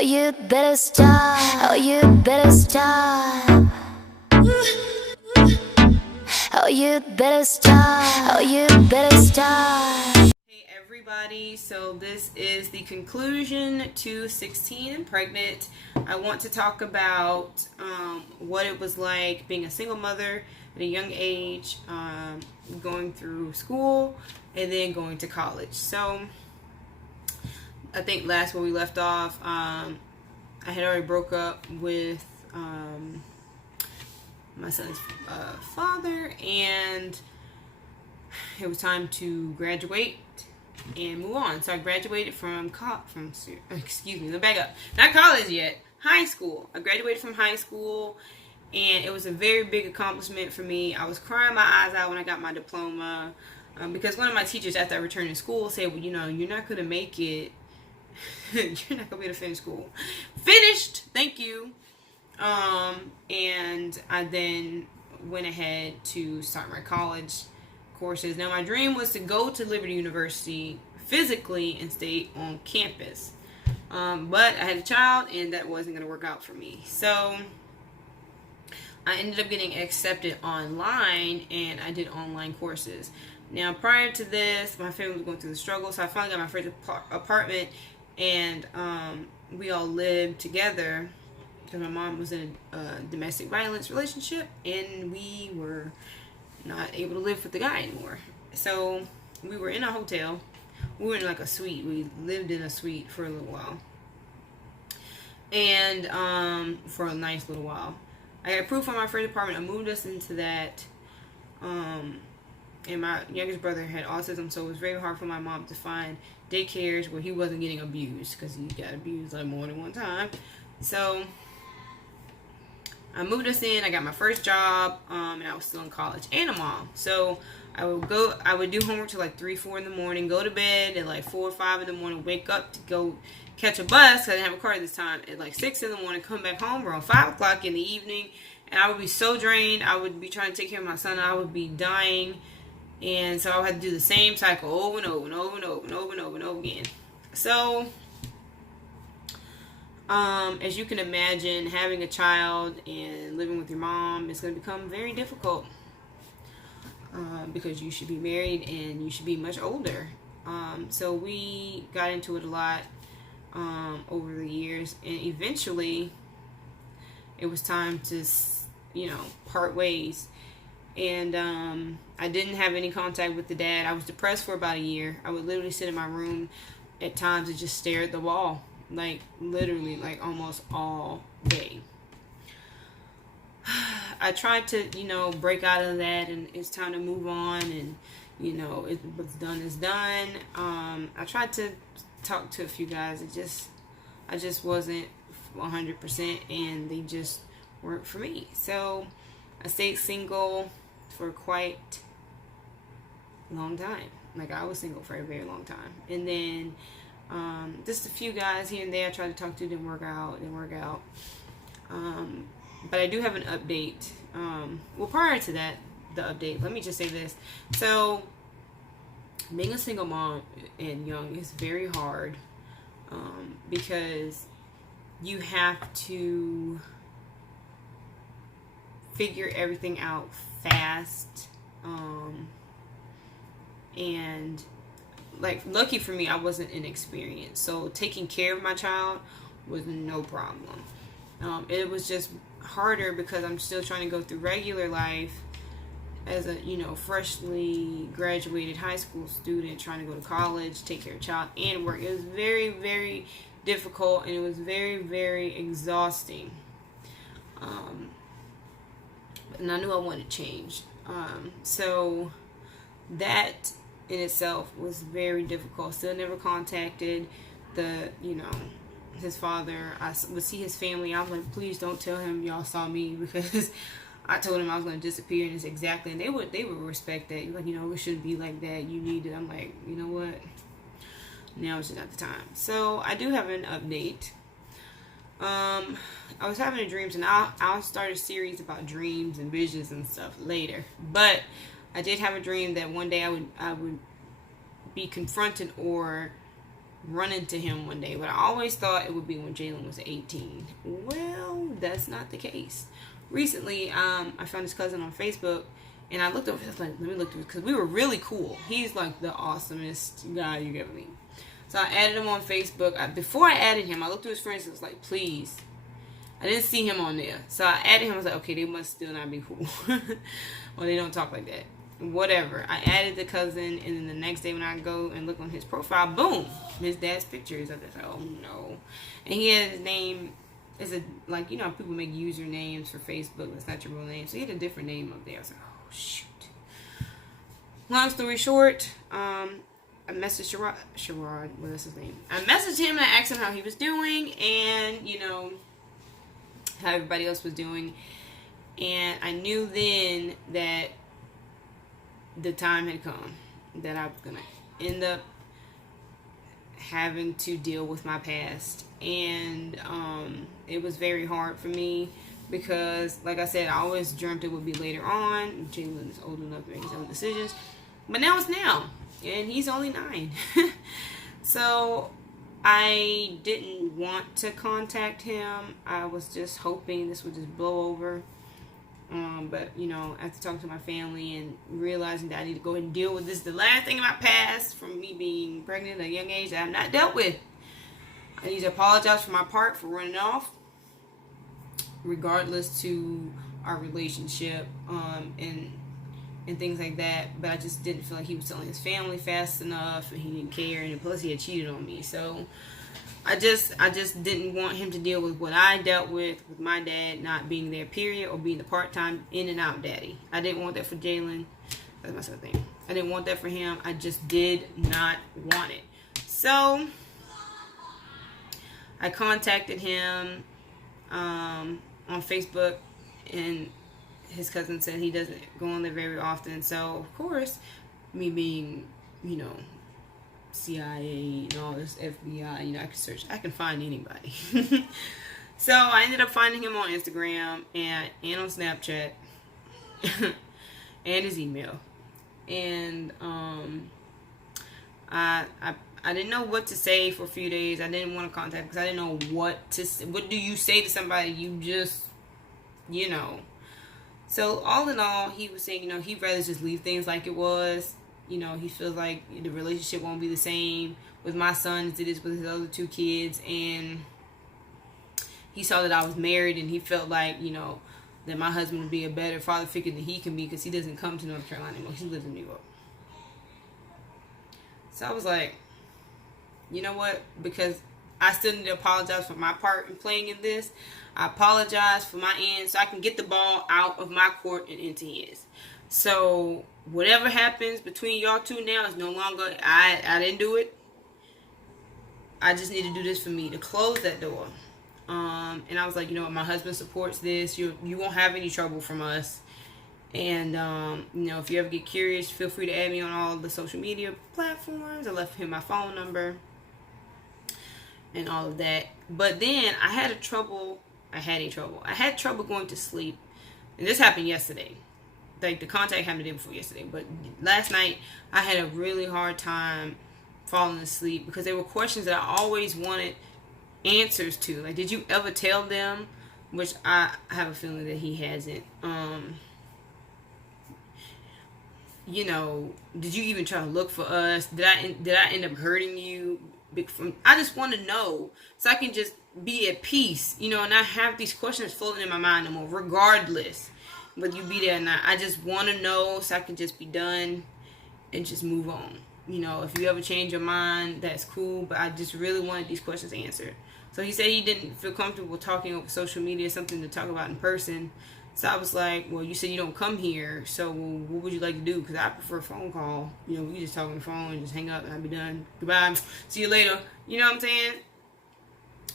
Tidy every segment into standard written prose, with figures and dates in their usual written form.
you better stop. Oh, you better stop. Oh, you better stop. Oh, you better stop. Hey everybody, so this is the conclusion to 16 and Pregnant. I want to talk about what it was like being a single mother at a young age, going through school, and then going to college. So I think last where we left off, I had already broke up with my son's father, and it was time to graduate and move on. So I graduated from excuse me, let me back up. Not college yet, high school. I graduated from high school, and it was a very big accomplishment for me. I was crying my eyes out when I got my diploma, because one of my teachers after I returned to school said, well, you know, you're not going to make it. You're not going to be able to finish school. Finished, thank you. And I then went ahead to start my college courses. Now my dream was to go to Liberty University physically and stay on campus, but I had a child and that wasn't going to work out for me. So I ended up getting accepted online, and I did online courses. Now prior to this, my family was going through the struggle, so I finally got my first apartment, and we all lived together because my mom was in a domestic violence relationship, and we were not able to live with the guy anymore. So we were in a hotel. We were in like a suite. We lived in a suite for a little while, and for a nice little while. I got approved for my first apartment. I moved us into that, and my youngest brother had autism, so it was very hard for my mom to find daycares where he wasn't getting abused, because he got abused like more than one time. So I moved us in. I got my first job, and I was still in college and a mom. So I would do homework till like 3, 4 in the morning, go to bed at like 4 or 5 in the morning, wake up to go catch a bus, because I didn't have a car at this time, at like 6 in the morning, come back home around 5 o'clock in the evening, and I would be so drained. I would be trying to take care of my son. I would be dying, and so I would have to do the same cycle over and over and over and over and over and over and over again. So as you can imagine, having a child and living with your mom is going to become very difficult, because you should be married and you should be much older. So we got into it a lot over the years, and eventually it was time to, part ways. And I didn't have any contact with the dad. I was depressed for about a year. I would literally sit in my room at times and just stare at the wall. Like literally, like almost all day. I tried to, break out of that, and it's time to move on, and what's done is done. I tried to talk to a few guys. I just wasn't 100%, and they just weren't for me. So I stayed single for quite a long time. Like I was single for a very long time, and then just a few guys here and there I tried to talk to, didn't work out. But I do have an update. Well, prior to that, the update, let me just say this. So being a single mom and young is very hard, because you have to figure everything out fast, and like, lucky for me, I wasn't inexperienced, so taking care of my child was no problem. It was just harder because I'm still trying to go through regular life as a freshly graduated high school student, trying to go to college, take care of a child, and work. It was very, very difficult, and it was very, very exhausting. And I knew I wanted change. So that in itself was very difficult. Still never contacted his father. I would see his family. I was like, please don't tell him y'all saw me, because I told him I was going to disappear, and it's exactly, and they would respect that. Like, it shouldn't be like that. You need it. I'm like, you know what? Now it's just not the time. So I do have an update. I was having dreams, and I'll start a series about dreams and visions and stuff later. But I did have a dream that one day I would be confronted or run into him one day, but I always thought it would be when Jalen was 18. Well, that's not the case. Recently, I found his cousin on Facebook, and I looked over. I was like, let me look through, because we were really cool. He's like the awesomest guy you ever meet. So I added him on Facebook. Before I added him, I looked through his friends and was like, please. I didn't see him on there. So I added him. I was like, okay, they must still not be cool. Or they don't talk like that. Whatever. I added the cousin, and then the next day when I go and look on his profile, boom, his dad's pictures. I was like, oh no. And he had his name, is a, like, you know, people make usernames for Facebook. That's not your real name. So he had a different name up there. I was like, oh shoot. Long story short, I messaged Sherrod, what is his name? I messaged him and I asked him how he was doing, and, you know, how everybody else was doing. And I knew then that the time had come that I was going to end up having to deal with my past. And it was very hard for me because, like I said, I always dreamt it would be later on. Jalen is old enough to make his own decisions. But now it's now. And he's only 9. So I didn't want to contact him. I was just hoping this would just blow over. But, you know, after talking to my family and realizing that I need to go ahead and deal with this, the last thing in my past from me being pregnant at a young age that I've not dealt with. I need to apologize for my part for running off, regardless to our relationship, and things like that. But I just didn't feel like he was telling his family fast enough, and he didn't care, and plus he had cheated on me. So I just didn't want him to deal with what I dealt with my dad not being there, period, or being the part-time in and out daddy. I didn't want that for Jalen. That's my second thing. I didn't want that for him. I just did not want it. So I contacted him on Facebook, and his cousin said he doesn't go on there very often. So, of course, me being, you know, CIA and all this FBI, you know, I can find anybody. So I ended up finding him on Instagram and on Snapchat and his email. And I didn't know what to say for a few days. I didn't want to contact because I didn't know what to say. What do you say to somebody you just, you know? So all in all, he was saying, you know, he'd rather just leave things like it was. You know, he feels like the relationship won't be the same with my son as it is with his other 2 kids. And he saw that I was married, and he felt like, you know, that my husband would be a better father figure than he can be because he doesn't come to North Carolina anymore. He lives in New York. So I was like, you know what? Because I still need to apologize for my part in playing in this. I apologize for my end so I can get the ball out of my court and into his. So whatever happens between y'all 2 now is no longer, I didn't do it. I just need to do this for me to close that door. And I was like, you know what, my husband supports this. You won't have any trouble from us. And, you know, if you ever get curious, feel free to add me on all the social media platforms. I left him my phone number and all of that. But then I had trouble going to sleep. And this happened yesterday. Like, the contact happened the day before yesterday. But last night, I had a really hard time falling asleep because there were questions that I always wanted answers to. Like, did you ever tell them? Which I have a feeling that he hasn't. You know, did you even try to look for us? Did I end up hurting you? I just want to know so I can just be at peace, you know, and not have these questions floating in my mind no more, regardless whether you be there or not. I just want to know so I can just be done and just move on. You know, if you ever change your mind, that's cool, but I just really wanted these questions answered. So he said he didn't feel comfortable talking over social media, something to talk about in person. So I was like, well, you said you don't come here, so what would you like to do? Because I prefer a phone call. You know, we can just talk on the phone and just hang up and I'll be done. Goodbye. See you later. You know what I'm saying?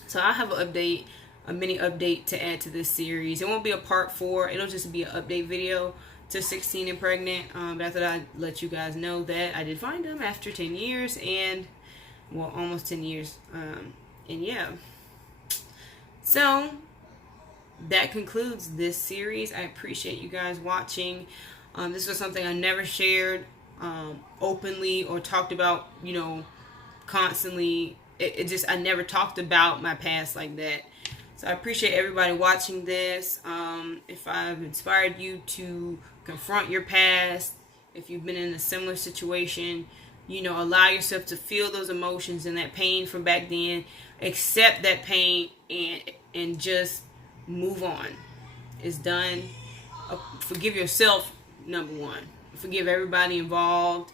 So I have a mini update to add to this series. It won't be a part 4. It'll just be an update video to 16 and pregnant. But I thought I'd let you guys know that I did find them after 10 years and, well, almost 10 years. And yeah. So that concludes this series. I appreciate you guys watching. This was something I never shared openly or talked about, you know, constantly, I never talked about my past like that. So I appreciate everybody watching this. If I've inspired you to confront your past, if you've been in a similar situation, allow yourself to feel those emotions and that pain from back then. Accept that pain and just move on. It's done. Forgive yourself, number one. Forgive everybody involved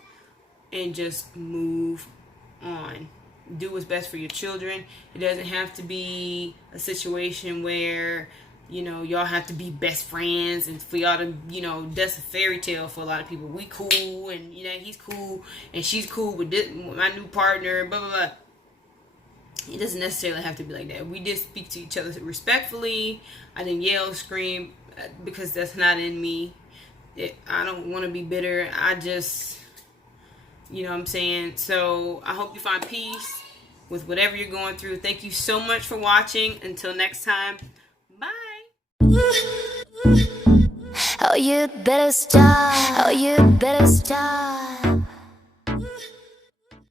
and just move on. Do what's best for your children. It doesn't have to be a situation where y'all have to be best friends and for y'all to that's a fairy tale for a lot of people. We cool and he's cool and she's cool with my new partner, blah blah blah. It doesn't necessarily have to be like that. We just speak to each other respectfully. I didn't yell, scream, because that's not in me. I don't want to be bitter. I just what I'm saying? So I hope you find peace with whatever you're going through. Thank you so much for watching. Until next time, bye. Oh, you better stop. Oh, you better stop.